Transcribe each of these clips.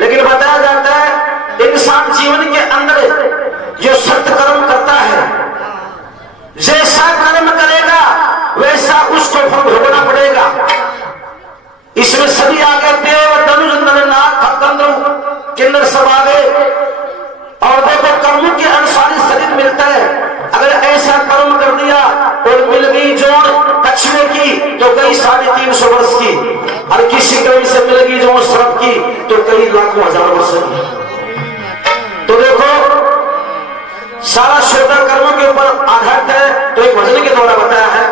लेकिन बताया जाता है इंसान जीवन के अंदर जो सत्य कर्म करता है, जैसा कर्म करेगा वैसा उसको फल भोगना पड़ेगा। इसमें सभी आगे देव धनुष नर नाग कंद्र किन्नर सब आगे। और देखो कर्मों के अनुसार ही शरीर मिलता है। अगर ऐसा कर्म कर दिया और मिल गई जोड़ कछुए की तो कई 350 वर्ष की, और किसी कर्म से मिल गई जोड़ सर्प की तो कई लाखों हजार वर्ष की। तो देखो सारा श्रोता कर्मों के ऊपर आधारित है। तो एक भजन के द्वारा बताया है,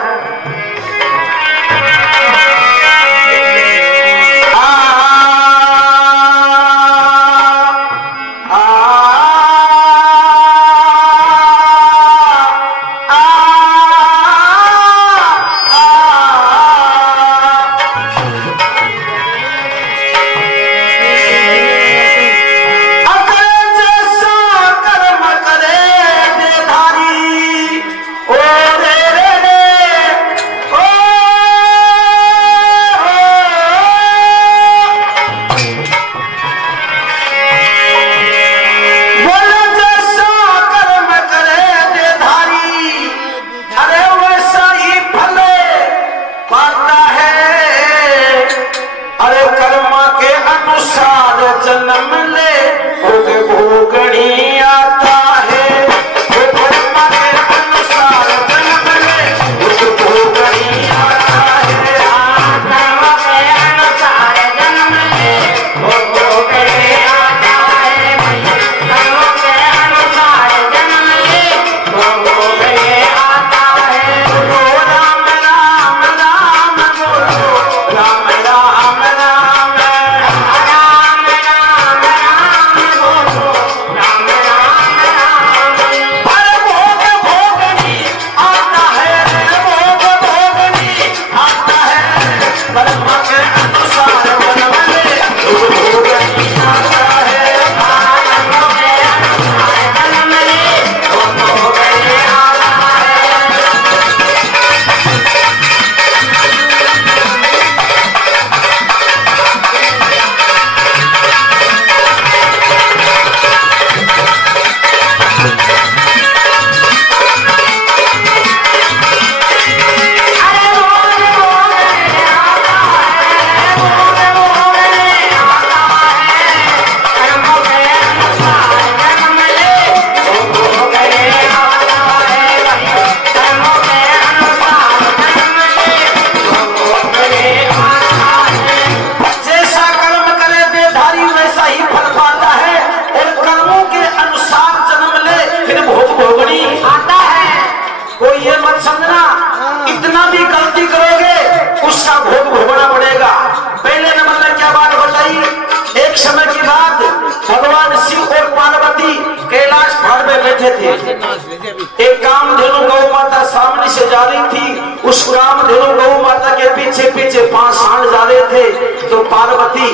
एक कामधेनु गौ माता सामने से जा रही थी। उस कामधेनु गौ माता के पीछे पीछे 5 सांड जा रहे थे। तो पार्वती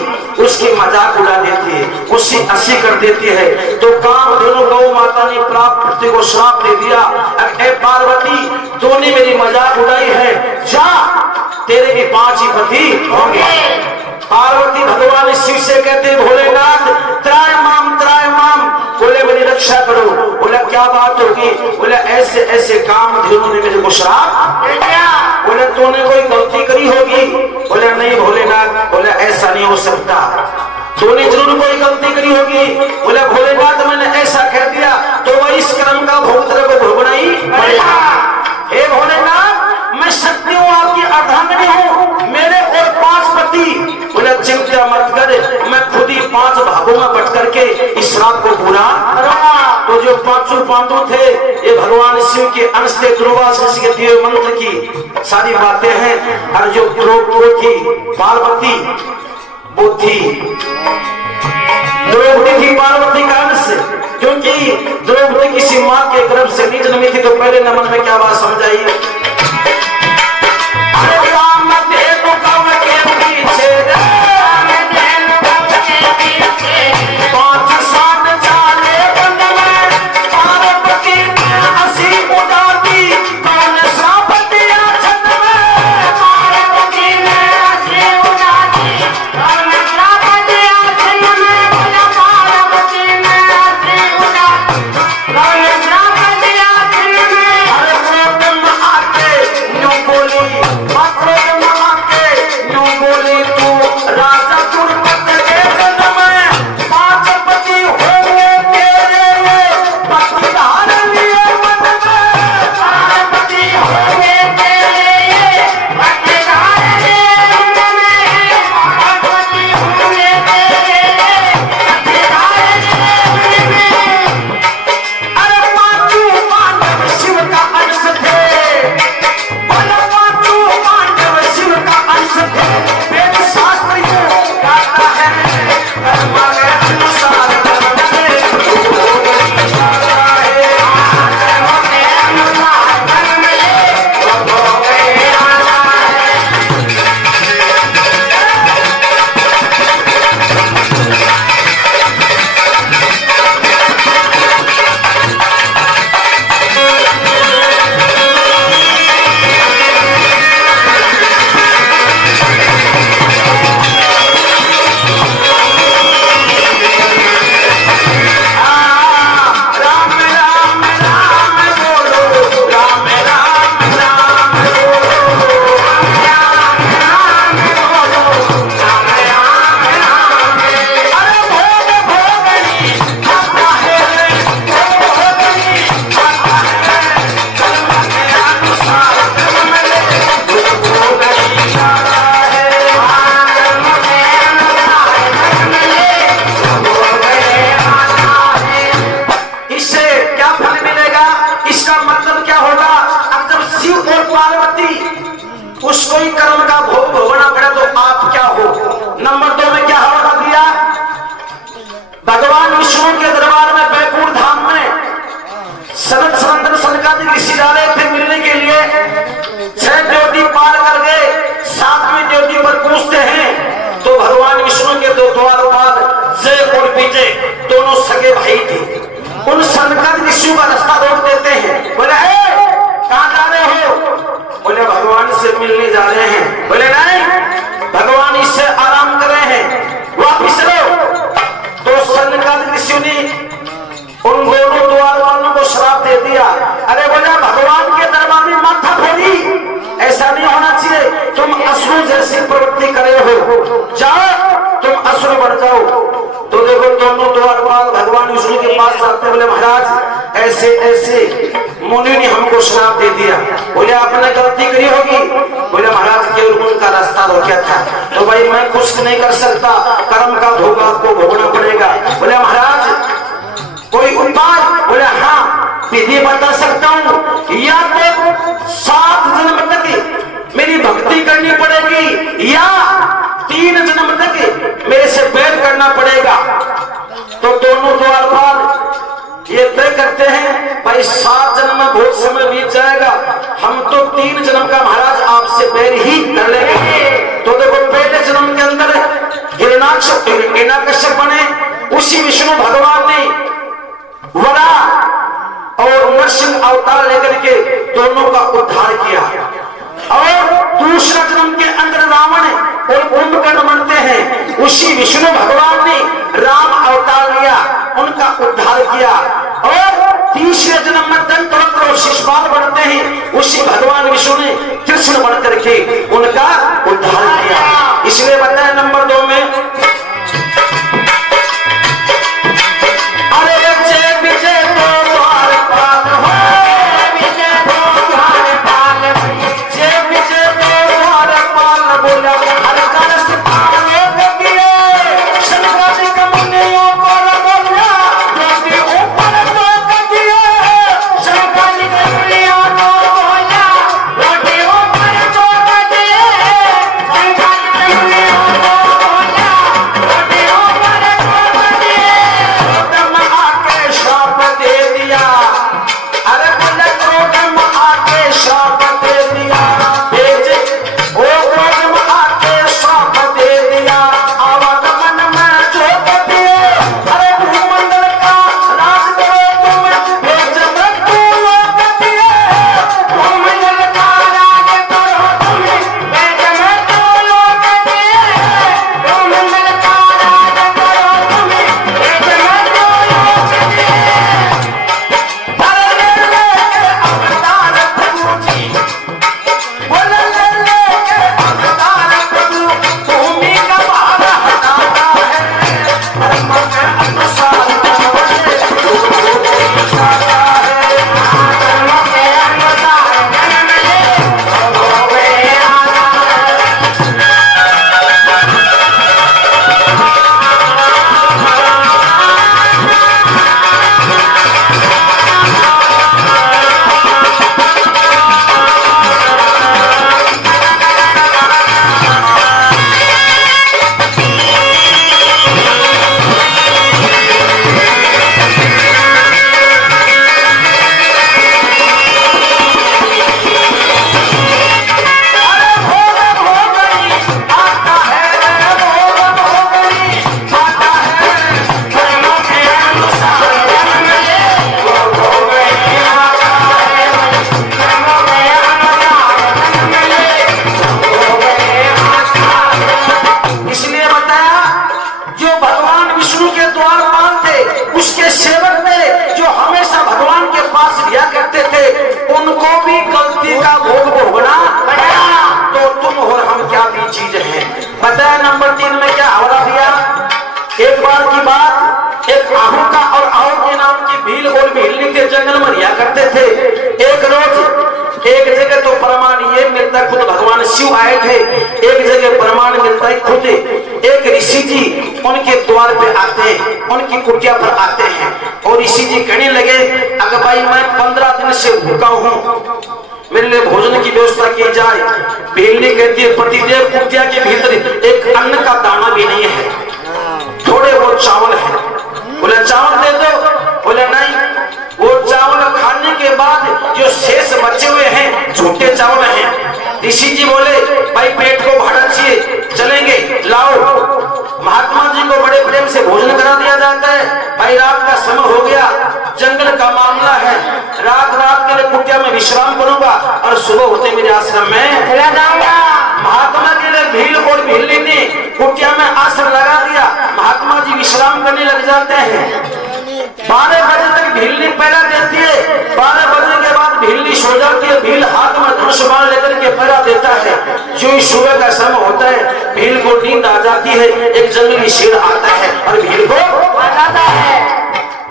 उसकी मजाक उड़ा देती है, उससे हंसी कर देती है। तो कामधेनु गौ माता ने पृथ्वी को श्राप दे दिया, अरे पार्वती तूने मेरी मजाक उड़ाई है, जा तेरे भी 5 ही पति होंगे। पार्वती भगवान शिव से कहते भोलेनाथ त्रायमाम त्रायमाम, बोले मेरी रक्षा करो। बोला क्या बात होगी? बोले ऐसे ऐसे कामधेनु ने मेरे को श्राप दे दिया। बोले तूने कोई गलती करी होगी? बोले नहीं भोलेनाथ। बोले ऐसा नहीं हो सकता, तूने जरूर कोई गलती करी होगी। बोले भोलेनाथ मैंने ऐसा कह दिया तो वह इस कर्म का भोग तेरे को भोगना ही पड़ेगा। हे भोलेनाथ मैं सत्य हूँ, आपकी अर्धांगिनी हूँ, मेरे और 5 पति। बोले चिंता मत कर, मैं खुद ही 5 भागों में बट करके इस श्राप को पूरा करूंगा। तो जो 5 पांडु थे ये भगवान शिव के अंश थे, दुर्वासा के दिव्य मंत्र की सारी बातें हैं। और जो द्रौपदी थी पार्वती वो थी द्रौपदी थी पार्वती का अंश, क्योंकि द्रौपदी किसी माँ के गर्भ से नहीं जन्मी थी। तो पहले नमन में क्या बात समझाई? तुम असुर जैसी प्रवृत्ति करे हो, जाओ तुम असुर बन जाओ। तो देखो दोनों द्वारपाल भगवान विष्णु के पास जाते, बोले महाराज ऐसे ऐसे मुनि ने हमको श्राप दे दिया। बोले आपने गलती करी होगी। बोले महाराज केवल उनका रास्ता रोका था। तो भाई मैं कुछ नहीं कर सकता, कर्म का भोग आपको भोगना पड़ेगा। बोले महाराज कोई उपाय? बोले हाँ विधि बता सकता हूँ, या तो 7 जन्म तक मेरी भक्ति करनी पड़ेगी या 3 जन्म तक मेरे से बैर करना पड़ेगा। तो दोनों द्वारपाल ये तय करते हैं भाई 7 जन्म में बहुत समय बीत जाएगा, हम तो 3 जन्म का महाराज आपसे बैर ही कर लेंगे। तो देखो पहले जन्म के अंदर हिरण्याकश्यप बने, उसी विष्णु भगवान ने वराह और नरसिंह अवतार लेकर के दोनों का उद्धार किया। और दूसरा जन्म के अंदर रावण और कुंभकर्ण बनते हैं, उसी विष्णु भगवान ने राम अवतार लिया, उनका उद्धार किया। और तीसरे जन्म में दंतवक्र और शिशुपाल बनते हैं, उसी भगवान विष्णु ने कृष्ण बन करके उनका उद्धार किया। इसलिए बताया नंबर 2 में जंगल में रिया करते थे। एक रोज एक जगह तो प्रमाण ये मिलता खुद भगवान शिव आए थे, एक जगह प्रमाण मिलता है खुद एक ऋषि जी उनके द्वार पे आते हैं, उनकी कुटिया पर आते हैं और ऋषि जी कहने लगे अगर भाई मैं 15 दिन से भूखा हूँ, मेरे लिए भोजन की व्यवस्था की जाए। बेलनी कहती है पतिदेव कुटिया के भीतर एक अन्न का दाना भी नहीं है, थोड़े वो चावल है। बोले चावल दे दो, बोले नहीं, वो चावल खाने के बाद जो शेष बचे हुए हैं झूठे चावल हैं। ऋषि जी बोले भाई पेट को भाड़ा चाहिए, चलेंगे लाओ। महात्मा जी को बड़े प्रेम से भोजन करा दिया जाता है। भाई रात का समय हो गया, जंगल का मामला है, रात के लिए कुटिया में विश्राम करूंगा और सुबह होते मेरे आश्रम में चला जाऊंगा। महात्मा के लिए भील और भीलनी ने कुटिया में आश्रम लगा दिया। महात्मा जी विश्राम करने लग जाते हैं। 12 बजे तक भीलनी पैरा देती है। 12 बजे के बाद भीलनी सो जाती है। भील हाथ में धनुष बाण लेकर के पैरा देता है। जो ही सुबह का समय होता है भील को नींद आ जाती है। एक जंगली शेर आता है और भील को बताता है।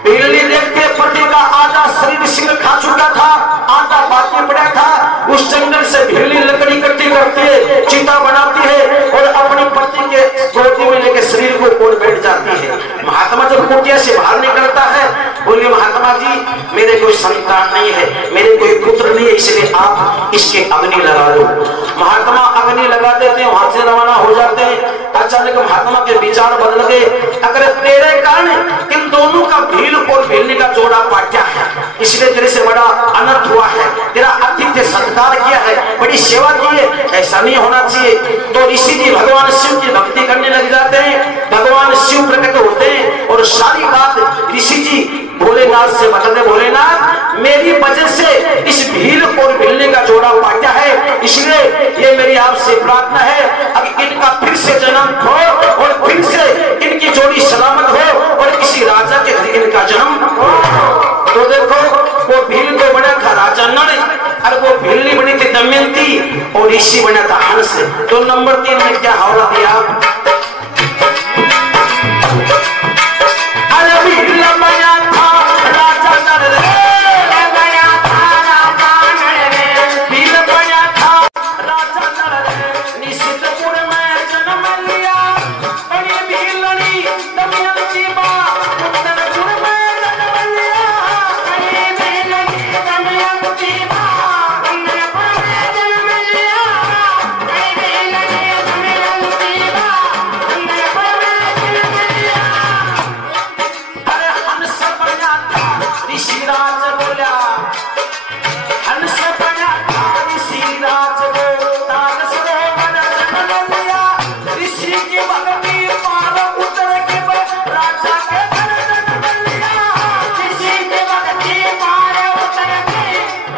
भीलनी देखते पति का आधा शरीर सिर खा चुका था, आधा बाकी पड़ा था। उस जंगल से भीलनी लकड़ी इकट्ठी करती है, चिता बनाती है और अपनी पति के गोदी में लेकर शरीर को ओढ़ बैठ जाती है। महात्मा जब कुटिया से बाहर निकलता है बोले महात्मा जी मेरे कोई संतान नहीं है, मेरे कोई पुत्र नहीं है, इसलिए आप इसके अग्नि लगा दो। महात्मा अग्नि लगा देते हैं, वहां से रवाना हो जाते हैं। अचानक महात्मा के विचार बदल गए, अगर तेरे कारण इन दोनों का भील और भीलनी का जोड़ा पाट्या है, इसलिए तेरे से बड़ा अनर्थ हुआ है, तेरा आतिथ्य सत्कार किया है, बड़ी सेवा की है, ऐसा नहीं होना चाहिए। तो ऋषि जी भगवान शिव की भक्ति करने लग जाते हैं। भगवान शिव प्रकट होते हैं और सारी बात ऋषि जी भोलेनाथ से बताते। भोलेनाथ मेरी वजह से इस भील और भीलनी का जोड़ा पाट्या है, इसलिए ये मेरी आपसे प्रार्थना है अब इनका फिर से जन्म हो और फिर से इनकी जोड़ी सलामत हो और किसी राजा के घर इनका जन्म हो। तो देखो वो भील तो बना था राजा नल और वो भीलनी बनी थी दमयंती और ऋषि बना था हंस। तो नंबर 3 में क्या हवाला दिया? अरे भील बना था राजा नल रे, बना था राजा नल रे, भील बना था राजा नल रे, निश्चितपुर में जन्म लिया और ये भीलनी दमयंती बा उत्तरपुर में जन्म लिया। अरे भीलनी दमयंती बा उत्तरपुर में जन्म लिया। अरे भीलनी दमयंती बा उत्तरपुर में जन्म लिया। अरे हंस बना था ऋषिराज बोला, हंस बना था ऋषिराज बोला, सरोवर जन्म लिया। ऋषि की भक्ति पार उतर के राजा के घर जन्म लिया। ऋषि की भक्ति पार उतर के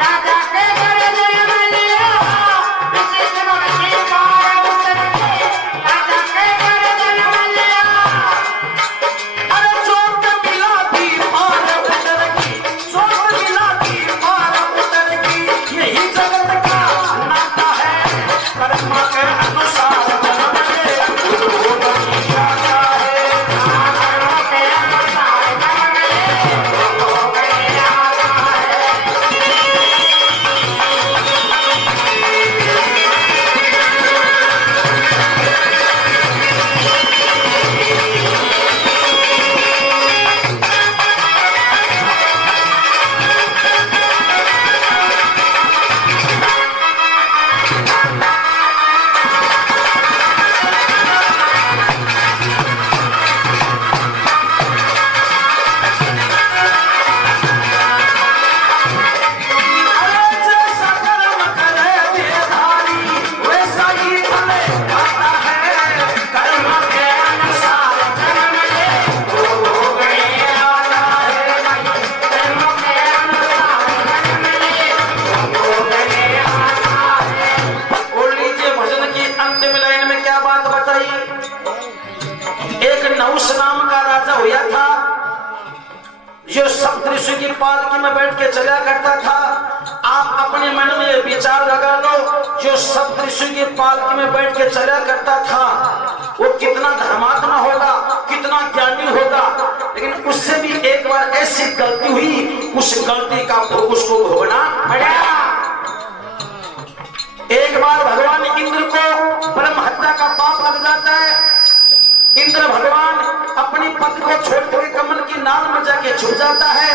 राजा के घर जन्म लिया। ऋषि की भक्ति पार उतर के राजा के घर जन्म लिया। अरे चोट मिला थी पार उतर की, चोट मिला थी पार उतर की, यही जगत का नाता है कर्म के अनुसार जन्म ले गुरु बनी जाता है। कर्म के अनुसार जन्म ले गुरु बनी जाता है। अरे जैसा कर्म करे देवधारी वैसा ही फल पाता है। कर्म के अनुसार जन्म ले गुरु बनी जाता है। कर्म के अनुसार जन्म ले गुरु बनी जाता है। और लीजिए भजन की अंतिम लाइन में क्या बात बताई। एक नहुष नाम का राजा हुआ था जो सप्तऋषि की पालकी में बैठ के चला करता था। आप अपने मन में विचार लगा लो, जो सप्तऋषि की पालकी में बैठ के चला करता था वो कितना धर्मात्मा होगा, कितना ज्ञानी होगा। लेकिन उससे भी एक बार ऐसी गलती हुई, उस गलती का भोग उसको भोगना पड़ा। एक बार भगवान इंद्र को परम हत्या का पाप लग जाता है। इंद्र भगवान अपनी पत्नी को छोड़ के कमल की नाल में जाके छुप जाता है।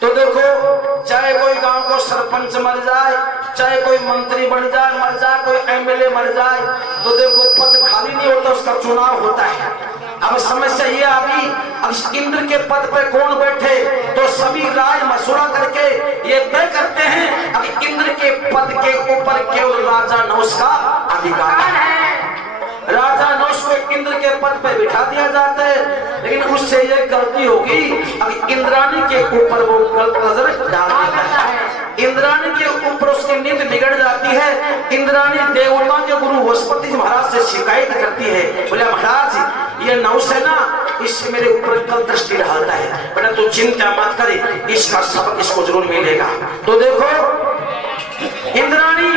तो देखो चाहे कोई गांव को सरपंच मर जाए, चाहे कोई मंत्री बन जाए मर जाए, कोई एमएलए मर जाए, तो देखो पद खाली नहीं होता, उसका चुनाव होता है। अब समस्या ये आ गई, अब इंद्र के पद पर कौन बैठे, तो सभी राय मशुरा करके ये तय करते हैं अब इंद्र के पद के ऊपर केवल राजा नहुष का अधिकार है। राजा नहुष को इंद्र के पद पर बिठा दिया जाता है। लेकिन उससे ये गलती होगी, अब इंद्राणी के ऊपर वो गलत नजर डाल देता है। इंद्राणी के ऊपर उसकी नींद बिगड़ जाती है। इंद्राणी देवता के गुरु बृहस्पति महाराज से शिकायत करती है, बोले महाराज ये नहुष है ना, इससे मेरे ऊपर कल दृष्टि डालता है, बेटा तू चिंता मत करे, इसका सबक इसको जरूर मिलेगा। तो देखो इंद्राणी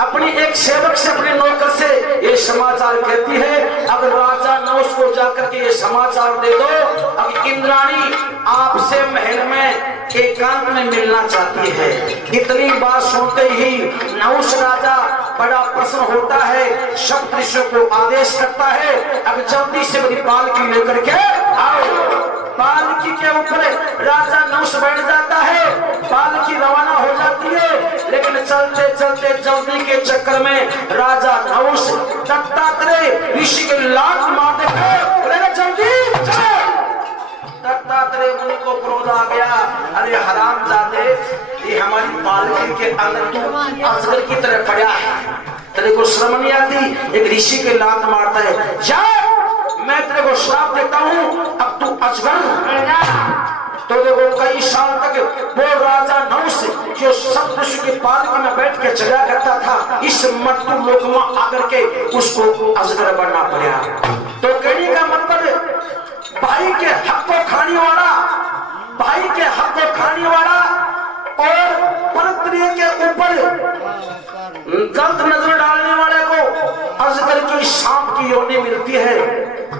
अपनी एक सेवक से, अपने नौकर से ये समाचार कहती है, अब राजा नहुष को जाकर के ये समाचार दे दो, अब इंद्राणी आपसे महल में एकांत में मिलना चाहती है। इतनी बात सुनते ही नहुष राजा बड़ा प्रसन्न होता है, सब ऋषियों को आदेश करता है, अब जल्दी से मेरी पालकी लेकर के आओ। पालकी के ऊपर राजा नहुष बैठ जाता है, पालकी रवाना हो जाती है, लेकिन चलते चलते जल्दी के चक्कर में राजा नहुष दत्तात्रेय ऋषि के लात मारते हैं, जल्दी चल। दत्तात्रेय मुनि को क्रोध आ गया, अरे हरामजादे, ये हमारी पालकी के अंदर तू अजगर की तरह पड़ा है, तेरे को शर्म नहीं आती, एक ऋषि के लात मारता है, जा मैं तेरे को श्राप देता हूँ, अब तू अजगर। तो देखो कई साल तक वो राजा नहुष जो सप्तऋषि की पालकी में बैठ के चला करता था, इस मृत्यु लोक में आकर के उसको अजगर बनना पड़ा। तो कहने का मतलब भाई के हक को खाने वाला, भाई के हक को खाने वाला और परस्त्री के ऊपर गलत नजर डालने वाले को अजगर की सांप की योनि मिलती है,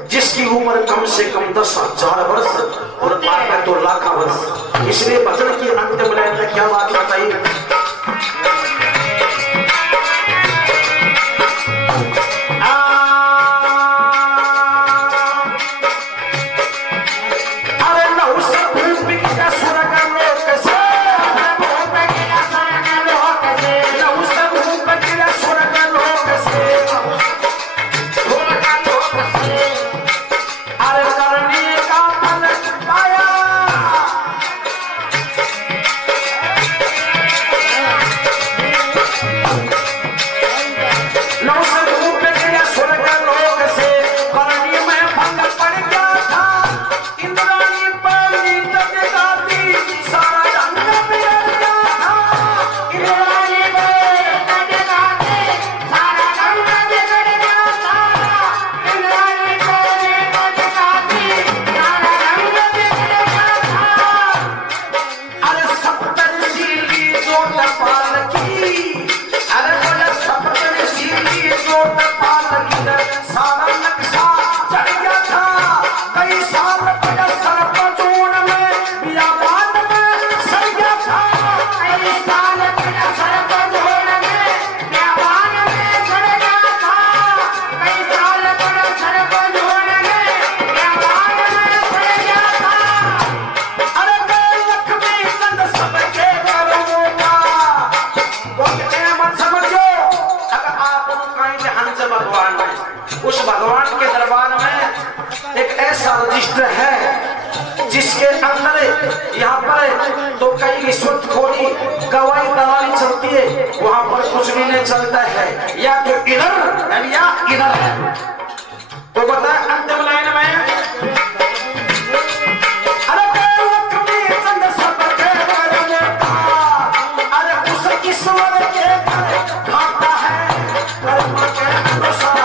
जिसकी उम्र कम से कम 10,000 वर्ष और पाप है तो लाखों वर्ष। इसलिए भजन की अंतिम लाइन में क्या बात बताइए, जिसके अंदर यहाँ पर तो कई रिश्वतखोरी गवाही दलाली चलती है, वहां पर कुछ भी नहीं चलता है, या तो इधर या इधर है। तो बताए अंतिम लाइन में, अरे उस ईश्वर के खाता है कर्म के अनुसार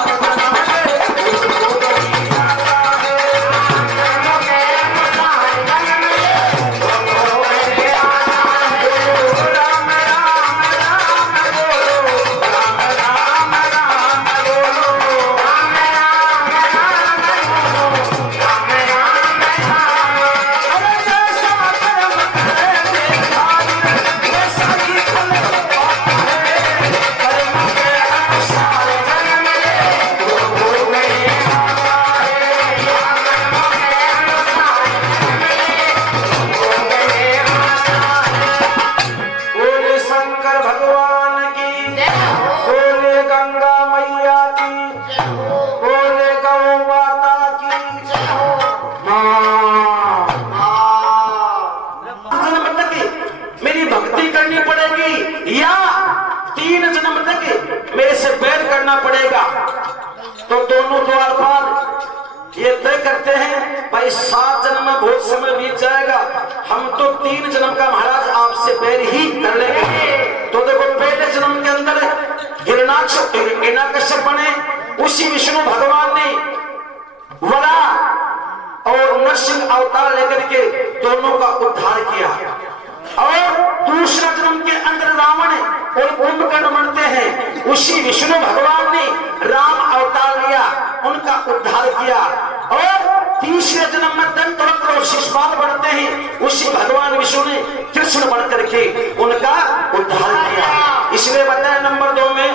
पड़ेगा। तो दोनों द्वारपाल ये तय करते हैं, भाई 7 जन्म में बहुत समय बीत जाएगा, हम तो 3 जन्म का महाराज आपसे बैर ही कर लेंगे। तो देखो पहले जन्म के अंदर हिरण्याकश्यप बने, उसी विष्णु भगवान ने वरा अवतार लेकर के दोनों का उद्धार किया। और दूसरा जन्म के अंदर रावण और कुंभकर्ण बनते हैं, उसी विष्णु भगवान ने राम अवतार लिया, उनका उद्धार किया। और तीसरे जन्म में दंतवक्र और शिशुपाल बनते हैं, उसी भगवान विष्णु ने कृष्ण बन करके उनका उद्धार किया। इसलिए बताया नंबर 2 में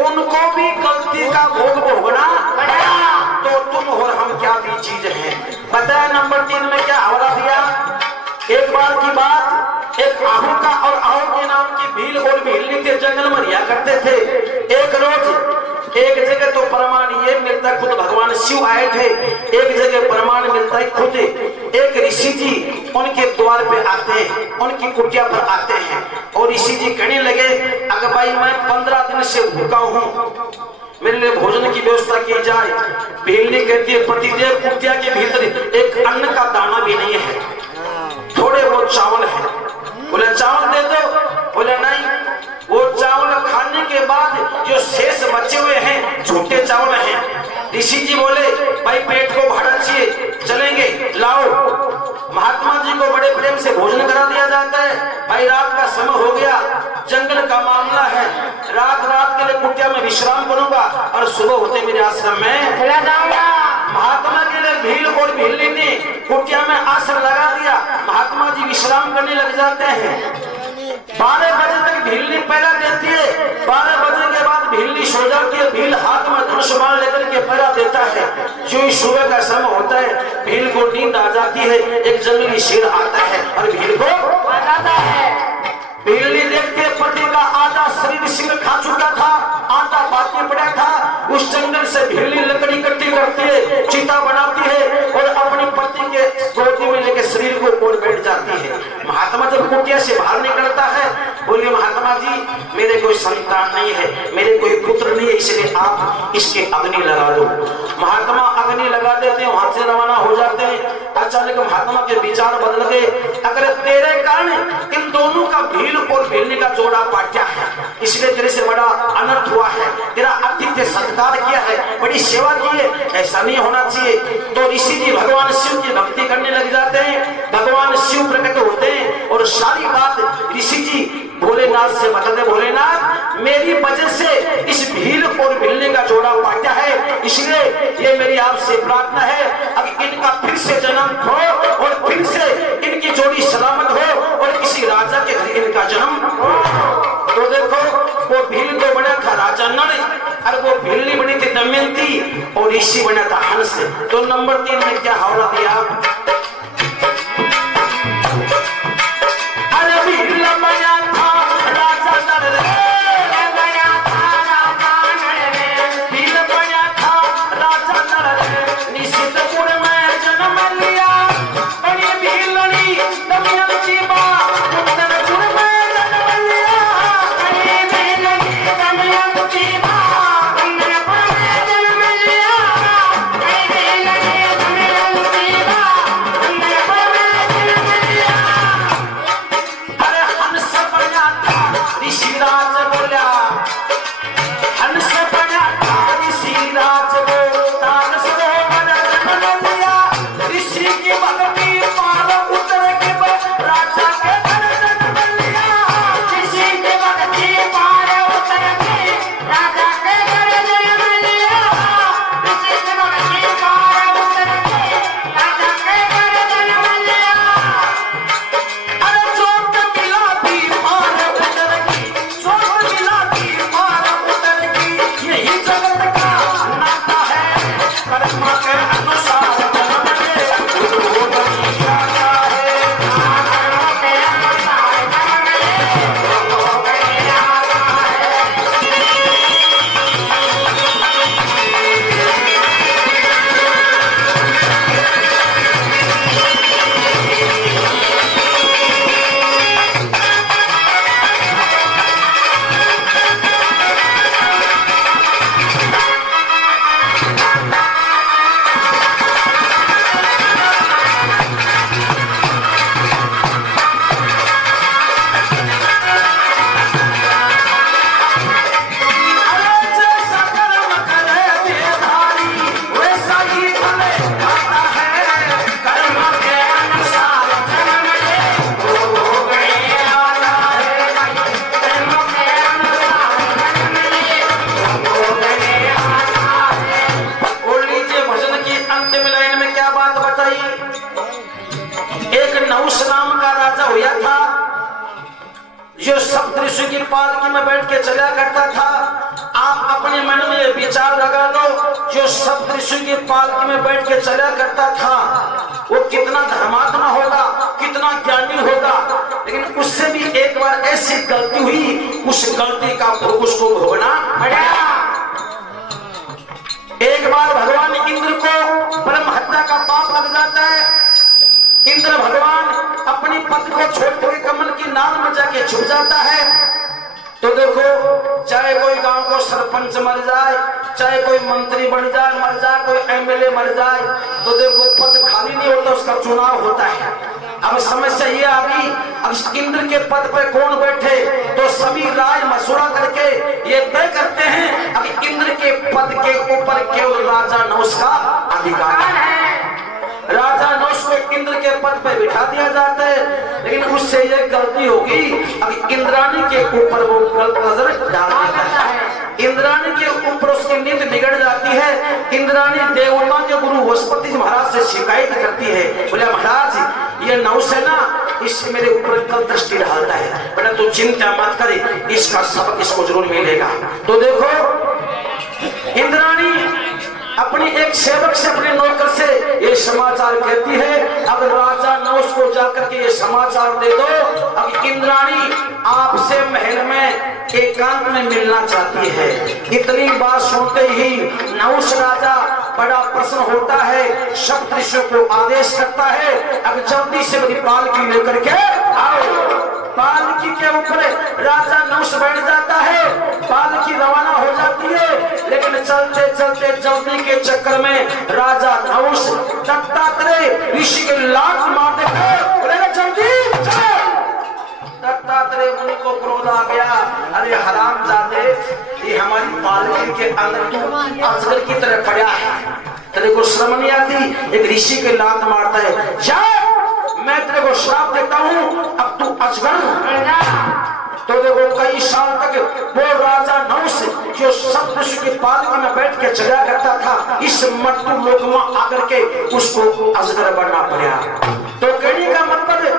उनको भी गलती का भोग भोगना पड़ा। तो तुम और हम क्या भी चीज है। बताया नंबर 3 में क्या हवाला दिया। एक बार की बात, एक आहू का और आहू के नाम की भील और भीलनी के जंगल में रिया करते थे। एक रोज एक जगह तो प्रमाण ये मिलता खुद भगवान शिव आए थे, एक जगह प्रमाण मिलता है खुद एक ऋषि जी उनके द्वार पे आते हैं, उनकी कुटिया पर आते हैं और ऋषि जी कहने लगे, अगर भाई मैं 15 दिन से भूखा हूँ, मेरे लिए भोजन की व्यवस्था की जाए। भीलनी कहती है, पतिदेव कुटिया के भीतर एक अन्न का दाना भी नहीं है, थोड़े बहुत चावल है। बोले चावल दे दो। बोले नहीं, वो चावल खाने के बाद जो शेष बचे हुए हैं झूठे चावल हैं। ऋषि जी बोले, भाई पेट को भाड़ा चाहिए, चलेंगे, लाओ। महात्मा जी को बड़े प्रेम से भोजन करा दिया जाता है। भाई रात का समय हो गया, जंगल का मामला है, रात के लिए कुटिया में विश्राम करूंगा और सुबह होते मेरे आश्रम में चला जाऊंगा। महात्मा के लिए भील और भीलनी ने कुटिया में आसन लगा दिया। महात्मा जी विश्राम करने लग जाते हैं। 12 बजे तक भीलनी पहरा देती है। 12 बजे के बाद भीलनी सो जाती है। भील हाथ में धनुष बाण लेकर के पहरा देता है। जो ही सुबह का समय होता है, भील को नींद आ जाती है। एक जंगली शेर आता है और भील को बताता है। भीलनी देखते पति का आधा शरीर सिंह खा चुका था, आधा बाकी पड़ा था। उस जंगल से भीलनी लकड़ी इकट्ठी करती है, चिता बनाती है और अपनी पति के गोदी में लेकर शरीर को ओढ़ बैठ जाती है। महात्मा जब कुटिया से बाहर निकलता है, बोले महात्मा जी मेरे कोई संतान नहीं है, मेरे कोई पुत्र नहीं है, इसलिए आप इसके अग्नि लगा दो। महात्मा अग्नि लगा देते हैं, वहां से रवाना हो जाते हैं। अचानक महात्मा के विचार बदल गए, अगर तेरे कारण इन दोनों का भील और भीलनी का जोड़ा पाट्या है, इसलिए तेरे से बड़ा अनर्थ हुआ है, तेरा अतिथ्य सत्कार किया है, बड़ी सेवा की है, ऐसा नहीं होना चाहिए। तो ऋषि जी भगवान शिव की भक्ति करने लग जाते हैं। भगवान शिव प्रकट होते हैं और सारी बात ऋषि जी भोलेनाथ से बताते, भोलेनाथ मेरी वजह से से प्रार्थना है अब इनका फिर से जन्म हो और फिर से इनकी जोड़ी सलामत हो और किसी राजा के घर इनका जन्म हो। तो देखो वो भील तो बना था राजा नल और वो भीलनी बनी थी दमयंती और ऋषि बना था हंस। तो नंबर 3 में क्या हवाला दिया? अरे भील बना था राजा नल रे, बना था राजा नल रे, भील बना था राजा नल रे, निशितपुर में जन्म लिया बड़ी भीलनी दमयंती मां, उत्तरपुर में जन्म लिया बड़ी भीलनी दमयंती मां, उत्तरपुर में जन्म लिया बड़ी भीलनी दमयंती मां, उत्तरपुर में जन्म लिया। अरे हंस बना था ऋषिराज बोला, हंस बना था ऋषिराज बोलता सरोवर जन्म लिया, ऋषि की भक्ति पार उतर के राजा के घर जन्म लिया, ऋषि की भक्ति पार उतर के राजा के घर जन्म लिया, ऋषि की भक्ति पार उतर के राजा के घर जन्म लिया। अरे चोट मिला थी पार उतर की, चोट मिला थी पार उतर की, यही जगत का नाता है कर्म के अनुसार जन्म ले वो बनी राजा है, कर्म के अनुसार जन्म ले वो बनी राजा है। अरे जैसा कर्म करे देवधारी वैसा ही फल पाता है, कर्म के अनुसार जन्म ले वो बनी राजा है, कर्म के अनुसार जन्म ले वो बनी राजा है। और लीजिए भजन की अंतिम लाइन में क्या बात बताई? एक नहुष नाम का राजा हुआ था जो सप्तऋषि की पालकी में बैठ के चला करता था। आप अपने मन में ये विचार लगा लो, जो सप्तऋषि की पालकी में बैठ के चला करता था वो कितना धर्मात्मा होगा, कितना ज्ञानी होगा। लेकिन उससे भी एक बार ऐसी गलती हुई, उस गलती का भोग उसको भोगना पड़ा। एक बार भगवान इंद्र को ब्रह्म हत्या का पाप लग जाता है। इंद्र भगवान अपनी पत्नी को छोड़ के कमल की नाल में जाके छुप जाता है। तो देखो, चाहे कोई गांव को सरपंच मर जाए, चाहे कोई मंत्री बन जाए मर जाए, कोई एमएलए मर जाए, तो देखो पद खाली नहीं होता, उसका चुनाव होता है। अब समस्या ये आ गई, अब इंद्र के पद पे कौन बैठे? तो सभी राय मशवरा करके ये तय करते हैं अब इंद्र के पद के ऊपर केवल राजा नहुष का अधिकार है। राजा नहुष को इंद्र के पद पर बिठा दिया जाता है, लेकिन उससे ये गलती होगी, अब इंद्राणी के ऊपर वो गलत नजर डाल देता है। इंद्राणी के ऊपर उसकी नींद बिगड़ जाती है। इंद्राणी देवता के गुरु बृहस्पति महाराज से शिकायत करती है, बोले महाराज ये नहुष है ना, इससे मेरे ऊपर कल दृष्टि डालता है, बेटा तू चिंता मत करे, इसका सबक इसको जरूर मिलेगा। तो देखो, इंद्राणी अपनी एक सेवक से, अपने नौकर से ये समाचार कहती है, अब राजा नहुष को जाकर के ये समाचार दे दो, अब इंद्राणी आपसे महल में एकांत में मिलना चाहती है। इतनी बात सुनते ही नहुष राजा बड़ा प्रसन्न होता है, सप्तऋषियों को आदेश करता है, अब जल्दी से मेरी पालकी लेकर के आओ। पालकी के ऊपर राजा नहुष बैठ जाता है, पालकी रवाना हो जाती है, लेकिन चलते चलते जल्दी के चक्कर में राजा नहुष दत्तात्रेय ऋषि के लात मारते हैं, बोले जल्दी चल। दत्तात्रेय मुनि को क्रोध आ गया, अरे हरामजादे, ये हमारी पालकी के अंदर तू अजगर की तरह पड़ा है, तेरे को शर्म नहीं आती? एक ऋषि के लात मारता है, जा मैं तेरे को श्राप देता हूँ, अब तू अजगर। तो देखो कई साल तक वो राजा नहुष जो सब विश्व के पालकी में बैठ के चला करता था, इस मट्टू लोक में आकर के उसको अजगर बनना पड़ा। तो कहने का मतलब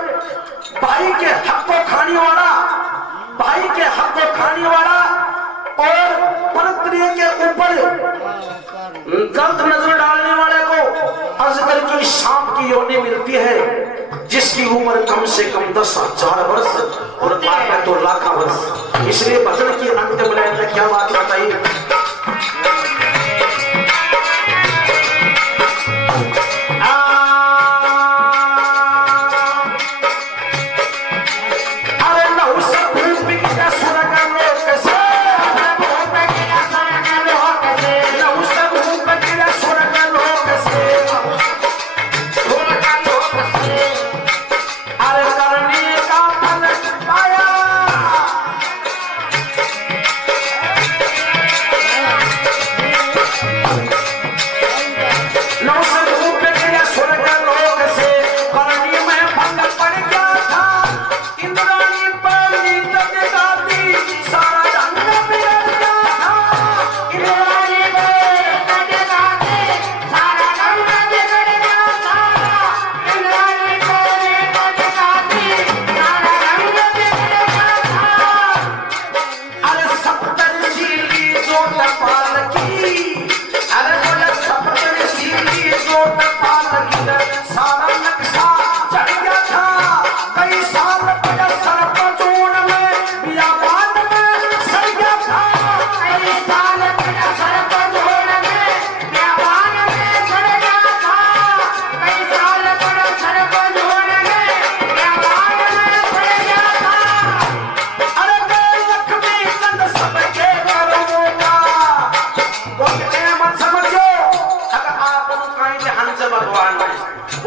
भाई के हक को खाने वाला, भाई के हक को खाने वाला और परस्त्री के ऊपर गलत नजर डालने वाले को अजगर की सांप की योनि मिलती है, जिसकी उम्र कम से कम 10,000 वर्ष और बाद में तो लाखों वर्ष। इसलिए भजन की अंतिम लाइन में क्या बात बताई?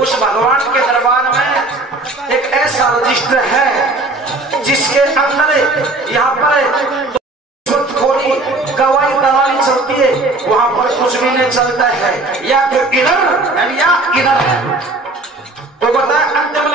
उस भगवान के दरबार में एक ऐसा रजिस्टर है जिसके अंदर यहाँ पर गवाही दलाली चलती है, वहां पर कुछ भी नहीं चलता है, या तो इधर या इधर। तो बताया अंतिम